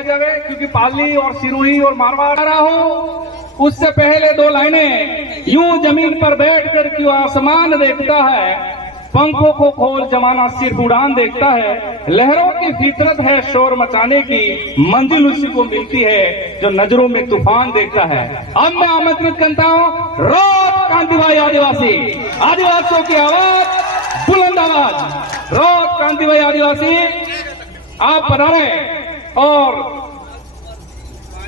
आ जावे, क्योंकि पाली और सिरोही और मारवाड़ रहा हूँ। उससे पहले दो लाइनें, यूं जमीन पर बैठकर क्यों आसमान देखता है, पंखों को खोल जमाना सिर्फ उड़ान देखता है, लहरों की फितरत है शोर मचाने की, मंजिल उसी को मिलती है जो नजरों में तूफान देखता है। अब मैं आमंत्रित करता हूँ रोड क्रांति भाई आदिवासी, आदिवासियों की आवाज बुलंद आवाज, रोड क्रांति भाई आदिवासी आप पधारे और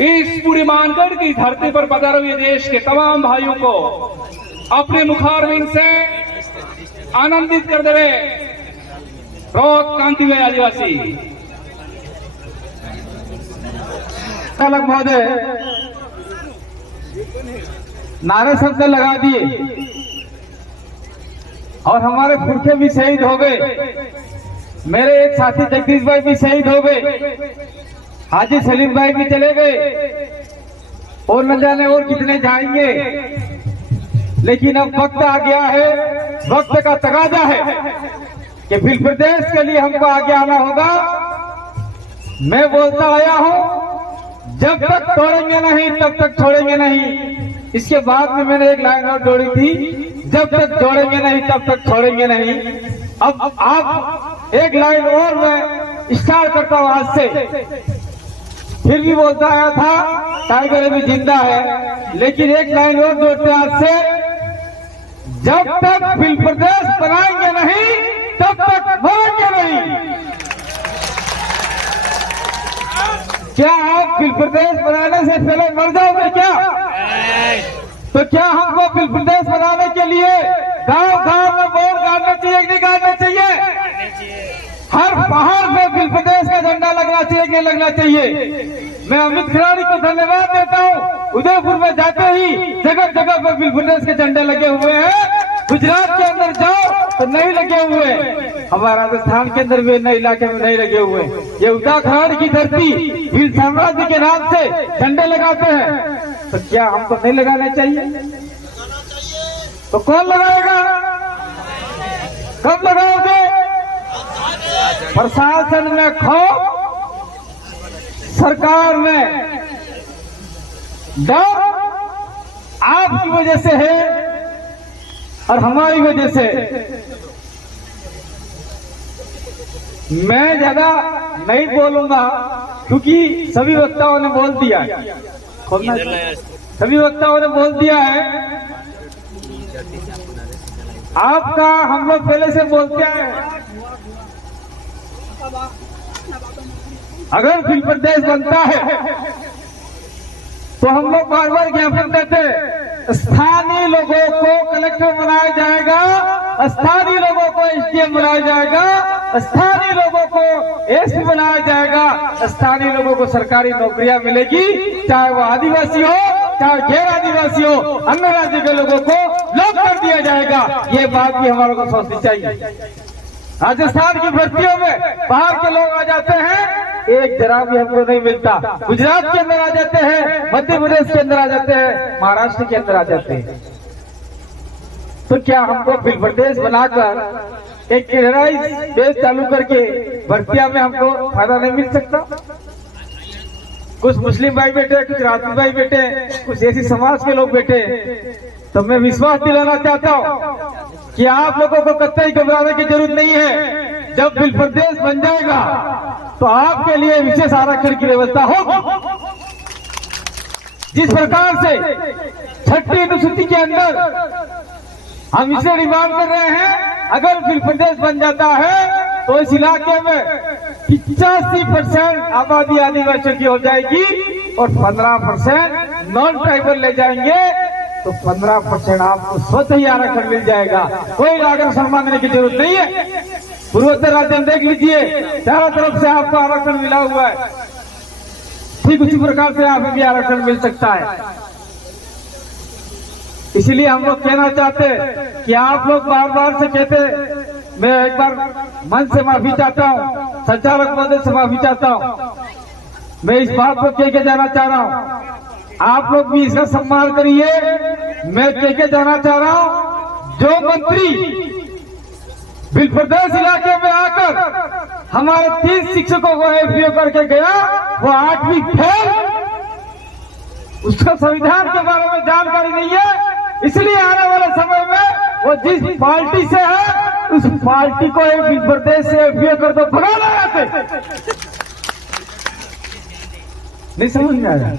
इस पूरी मानगढ़ की धरती पर पधारे हुए देश के तमाम भाइयों को अपने मुखारविंद से आनंदित कर देवे। रोड क्रांति भाई आदिवासी अलग महोदय नारे शब्द लगा दिए और हमारे पुरखे भी शहीद हो गए। मेरे एक साथी जगदीश भाई भी शहीद हो गए, हाजी सलीम भाई भी चले गए और न जाने और कितने जाएंगे। लेकिन अब वक्त आ गया है, वक्त का तकाजा है कि फिर प्रदेश के लिए हमको आगे आना होगा। मैं बोलता आया हूं, जब तक तोड़ेंगे नहीं तब तक छोड़ेंगे नहीं। इसके बाद में मैंने एक लाइन और जोड़ी थी, जब तक जोड़ेंगे नहीं तब तक छोड़ेंगे नहीं। अब आप एक लाइन और मैं स्टार्ट करता हूं आज से। फिर भी बोलता आया था टाइगर अभी जिंदा है, लेकिन एक लाइन और जोड़ते आज से, जब तक फिर प्रदेश बनाएंगे नहीं तब तक मरेंगे नहीं। क्या आप फिर प्रदेश बनाने से पहले मर जाओगे क्या? तो क्या हमको फिर प्रदेश बनाने के लिए गांव गांव में वोट गाड़ना चाहिए कि नहीं गाड़ना चाहिए? हर पहाड़ पे फिर प्रदेश का झंडा लगना चाहिए कि लगना चाहिए? मैं अमित खराड़ी को धन्यवाद देता हूँ। उदयपुर में जाते ही जगह जगह पर फिर प्रदेश के झंडे लगे हुए हैं। गुजरात के अंदर जाओ तो नहीं लगे हुए, हमारा राजस्थान के अंदर भी नए इलाके में नहीं लगे हुए। ये उत्तराखंड की धरती भील साम्राज्य के नाम से झंडे लगाते हैं, तो क्या हमको नहीं लगाने चाहिए? तो कौन लगाएगा? कब लगाओगे? प्रशासन में खौफ, सरकार में डर आपकी वजह से है और हमारी वजह से। मैं ज्यादा नहीं बोलूंगा क्योंकि सभी वक्ताओं ने बोल दिया है, सभी वक्ताओं ने बोल दिया है। आपका हम लोग पहले से बोलते हैं, अगर फिर प्रदेश बनता है तो हम लोग बार बार ज्ञापन देते हैं, स्थानीय लोगों को कलेक्टर बनाया जाएगा, स्थानीय लोगों को एसडीएम बनाया जाएगा, स्थानीय लोगों को एसपी बनाया जाएगा, स्थानीय लोगों को सरकारी नौकरियां मिलेगी, चाहे वो आदिवासी हो चाहे गैर आदिवासी हो, अन्य राज्य के लोगों को लॉक कर दिया जाएगा। ये बात भी हमारे को सोचनी चाहिए। राजस्थान की भर्तियों में बाहर के लोग आ जाते हैं, एक जरा भी हमको नहीं मिलता। गुजरात के अंदर आ जाते हैं, मध्य प्रदेश के अंदर आ जाते हैं, महाराष्ट्र के अंदर आ जाते हैं। तो क्या हमको फिर प्रदेश बनाकर एक कैडराइज बेस चालू करके भर्तियां में हमको फायदा नहीं मिल सकता? कुछ मुस्लिम भाई बैठे, कुछ राजपूत भाई बैठे, कुछ ऐसी समाज के लोग बैठे, तो मैं विश्वास दिलाना चाहता हूँ कि आप लोगों को कतई घबराने की जरूरत नहीं है। जब फिर प्रदेश बन जाएगा तो आपके लिए विशेष आरक्षण की व्यवस्था होगी। जिस प्रकार से छठी अनुसूची के अंदर हम इसे डिमांड कर रहे हैं, अगर फिर प्रदेश बन जाता है तो इस इलाके में 85% आबादी आदिवासियों की हो जाएगी और 15% नॉन ट्राइबल ले जाएंगे, तो 15% आपको स्वतः ही आरक्षण मिल जाएगा। कोई आरक्षण मांगने की जरूरत नहीं है। पूर्वोत्तर राज्य में देख लीजिए, चारों तरफ से आपको आरक्षण मिला हुआ है। ठीक उसी प्रकार से आपको भी आरक्षण मिल सकता है। इसीलिए हम लोग कहना चाहते हैं कि आप लोग बार बार से कहते, मैं एक बार मन से माफी चाहता हूँ, संचालक महोदय से माफी चाहता हूँ। मैं इस बात को कह के जाना चाह रहा हूँ, आप लोग भी इसका सम्मान करिए। मैं कह के जाना चाह रहा हूँ, जो मंत्री बिल प्रदेश इलाके में आकर हमारे 30 शिक्षकों को एफपीओ करके गया, वो 8वीं फेल, उसको संविधान के बारे में जानकारी नहीं है। इसलिए आने वाले समय में वो जिस पार्टी से है उस पार्टी को एक प्रदेश से एफपीओ कर दो, भगाना आते नहीं समझ में आया।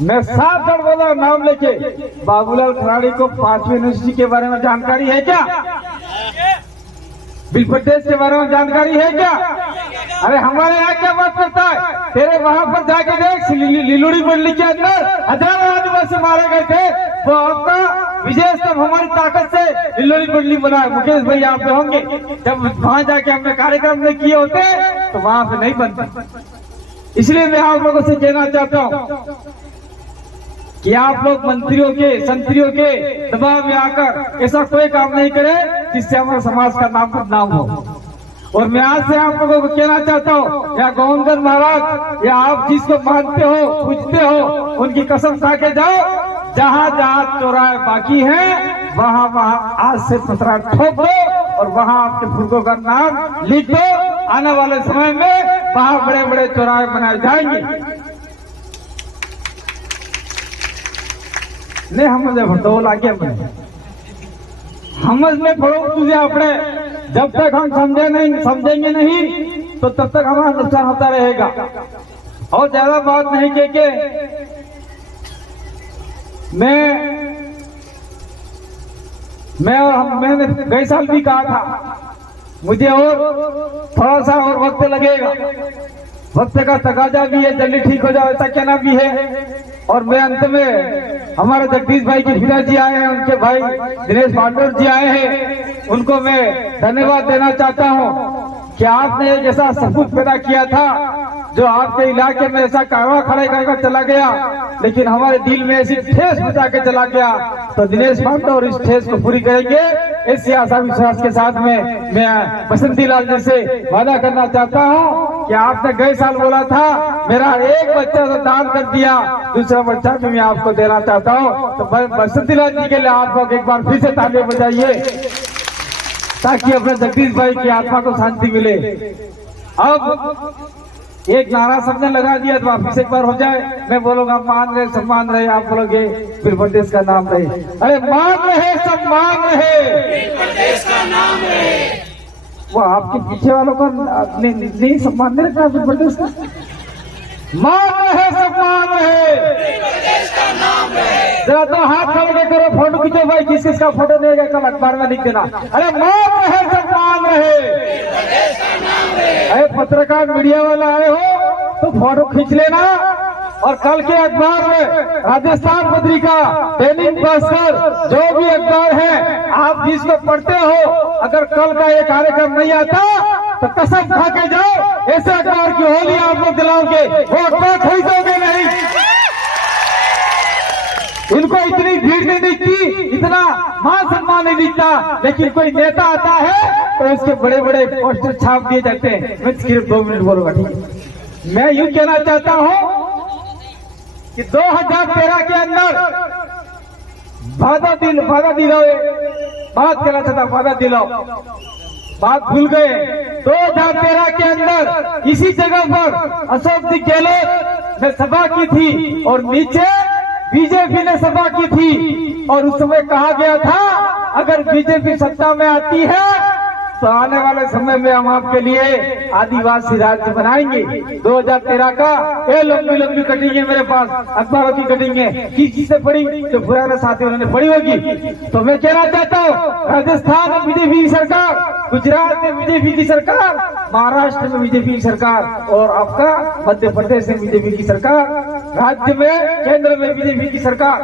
मैं 7 बार बोला नाम लेके, बाबूलाल खराड़ी को 5वीं यूनिवर्सिटी के बारे में जानकारी है क्या? बिल प्रदेश के बारे में जानकारी है क्या? अरे हमारे यहाँ क्या बात करता है? तेरे वहां पर जाके देख, लिलुड़ी मंडली के अंदर हजारों आदिवासी मारे गए थे। वो आपका विजय स्तंभ हमारी ताकत से लिलुड़ी मंडली बना। मुकेश भाई यहाँ पे होंगे, जब वहां जाके हमने कार्यक्रम में किए होते तो वहां पे नहीं बनते। इसलिए मैं आप लोगों से कहना चाहता हूँ कि आप लोग मंत्रियों के संतरियों के दबाव में आकर ऐसा कोई काम नहीं करे जिससे हमारे समाज का नाम बदनाम हो। और मैं आज से आप लोगों को कहना चाहता हूँ, या गोविंदन महाराज या आप जिसको मानते हो पूजते हो उनकी कसम खा के जाओ, जहाँ जहाँ चौराहे बाकी हैं वहाँ वहाँ आज से पथरा ठोक दो और वहाँ आपके फुर्गों का नाम लिख दो। आने वाले समय में वहाँ बड़े बड़े चौराहे बनाए जाएंगे। नहीं हमने भटो लागे हमज में पड़ो तुझे अपने, जब तक हम समझेंगे नहीं तो तब तक हमारा नुकसान होता रहेगा। और ज्यादा बात नहीं कह के मैंने गए साल भी कहा था मुझे और थोड़ा सा और वक्त लगेगा, वक्त का तकाजा भी है, जल्दी ठीक हो जाओ ऐसा कहना भी है। और मैं अंत में हमारे जगदीश भाई के पिताजी आए हैं, उनके भाई दिनेश पांडे जी आए हैं, उनको मैं धन्यवाद देना चाहता हूं कि आपने एक ऐसा सबूत पैदा किया था जो आपके इलाके में ऐसा कारवा खड़े कर चला गया, लेकिन हमारे दिल में ऐसी ठेस बचा के चला गया। तो दिनेश पांडे और इस ठेस को पूरी करेंगे, इस आशा विश्वास के साथ में मैं बसंती लाल जी से वादा करना चाहता हूं कि आपने गए साल बोला था मेरा एक बच्चा तो दान कर दिया, दूसरा बच्चा भी मैं आपको देना चाहता हूं। तो बसंती लाल जी के लिए आप लोग एक बार फिर से तालियां बजाइए ताकि अपने जगदीश भाई की आत्मा को शांति मिले। अब एक नारा सबने लगा दिया तो वापिस एक बार हो जाए, मैं बोलूंगा मान रहे सम्मान रहे, आप बोलोगे बिल प्रदेश का नाम रहे। अरे मान रहे सम्मान रहे, बिल प्रदेश का नाम रहे। वो आपके पीछे वालों का नहीं सम्मान नहीं रखा बिल प्रदेश का, मान रहे सम्मान रहे, बिल प्रदेश का नाम रहे। जरा तो हाथ खोल के करो, फोटो खींचो भाई, किस किस का फोटो नहीं है कल अखबार में लिख देना। अरे मान रहे सम्मान रहे, बिल प्रदेश का नाम रहे। अरे पत्रकार मीडिया वाला आए हो तो फोटो खींच लेना, और कल के अखबार में राजस्थान पत्रिका, दैनिक भास्कर, जो भी अखबार है आप जिसको पढ़ते हो, अगर कल का ये कार्यक्रम नहीं आता तो कसम खा के जाओ ऐसे अखबार की होली आप लोग दिलाओगे, वो अखबार खरीदोगे नहीं। इनको इतनी भीड़ नहीं दिखती, इतना मान सम्मान नहीं दिखता, लेकिन कोई नेता आता है तो उसके बड़े बड़े पोस्टर छाप दिए जाते हैं। मैं सिर्फ 2 मिनट बोलूंगा, ठीक है? मैं यूं कहना चाहता हूं कि 2013 के अंदर वादा दिलाओ, बात कहना चाहता, वादा दिलाओ, बात भूल गए। 2013 के अंदर इसी जगह पर अशोक जी गहलोत ने सभा की थी और नीचे बीजेपी ने सभा की थी, और उस समय कहा गया था अगर बीजेपी सत्ता में आती है तो आने वाले समय में हम आपके लिए आदिवासी राज्य बनाएंगे। 2013 का ये लंबी लंबी कटिंग है मेरे पास, अखबारों की कटिंग है, किसी से पढ़ी तो पुराने साथी उन्होंने पढ़ी होगी। तो मैं कहना चाहता हूँ राजस्थान में बीजेपी की सरकार, गुजरात में बीजेपी की सरकार, महाराष्ट्र में बीजेपी की सरकार, और आपका मध्य प्रदेश में बीजेपी की सरकार, राज्य में केंद्र में बीजेपी की सरकार।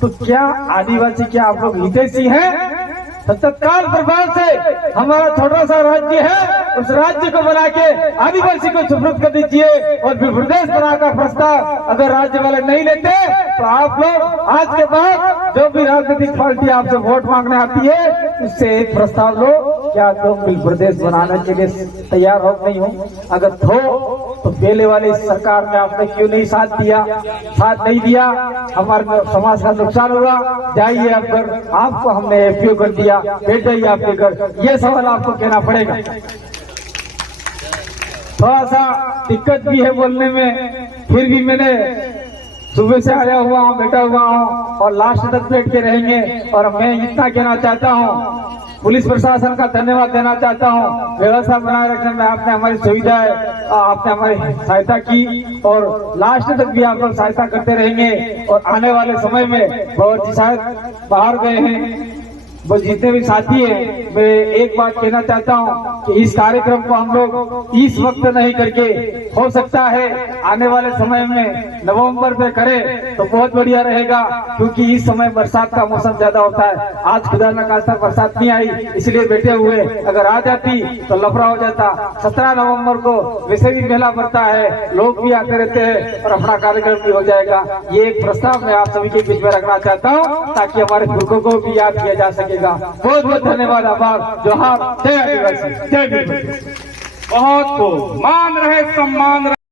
तो क्या आदिवासी, क्या आप लोग हितैषी हैं? तत्काल प्रभाव से हमारा छोटा सा राज्य है, उस राज्य को बना के आदिवासी को सुपुर्द कर दीजिए, और फिर प्रदेश बना का प्रस्ताव अगर राज्य वाले नहीं लेते तो आप लोग आज के बाद जो भी राजनीतिक पार्टी आपसे वोट मांगने आती है उससे एक प्रस्ताव लो, क्या तुम बिल प्रदेश बनाने के लिए तैयार हो नहीं हो? अगर हो तो पहले वाली सरकार में आपने क्यों नहीं साथ दिया, साथ नहीं दिया, हमारे समाज का नुकसान हुआ, जाइए आप घर, आपको हमने एफपीओ कर दिया, बैठ जाइए आपके घर, ये सवाल आपको कहना पड़ेगा। थोड़ा सा दिक्कत भी है बोलने में, फिर भी मैंने सुबह से आया हुआ हूँ, बैठा हुआ हूँ और लास्ट तक बैठ के रहेंगे। और मैं इतना कहना चाहता हूँ, पुलिस प्रशासन का धन्यवाद देना चाहता हूँ, व्यवस्था बनाए रखने में आपने हमारी सुविधाएं, आपने हमारी सहायता की और लास्ट तक भी आप लोग सहायता करते रहेंगे। और आने वाले समय में बहुत जी शायद बाहर गए हैं, वो जितने भी साथी हैं, मैं एक बात कहना चाहता हूं कि इस कार्यक्रम को हम लोग इस वक्त नहीं करके, हो सकता है आने वाले समय में नवंबर में करें तो बहुत बढ़िया रहेगा, क्योंकि इस समय बरसात का मौसम ज्यादा होता है। आज खुदा न खास्ता बरसात नहीं आई, इसलिए बैठे हुए, अगर आ जाती तो लफड़ा हो जाता। 17 नवंबर को वैसे भी मेला बढ़ता है, लोग भी आते रहते हैं और अपना कार्यक्रम भी हो जाएगा। ये एक प्रस्ताव मैं आप सभी के बीच में रखना चाहता हूँ ताकि हमारे बुजुर्गों को भी याद किया जा सके। बहुत बहुत धन्यवाद, आभार, जोहार, जय आदिवासी, जय भीम। बहुत खूब, मान रहे सम्मान रहे।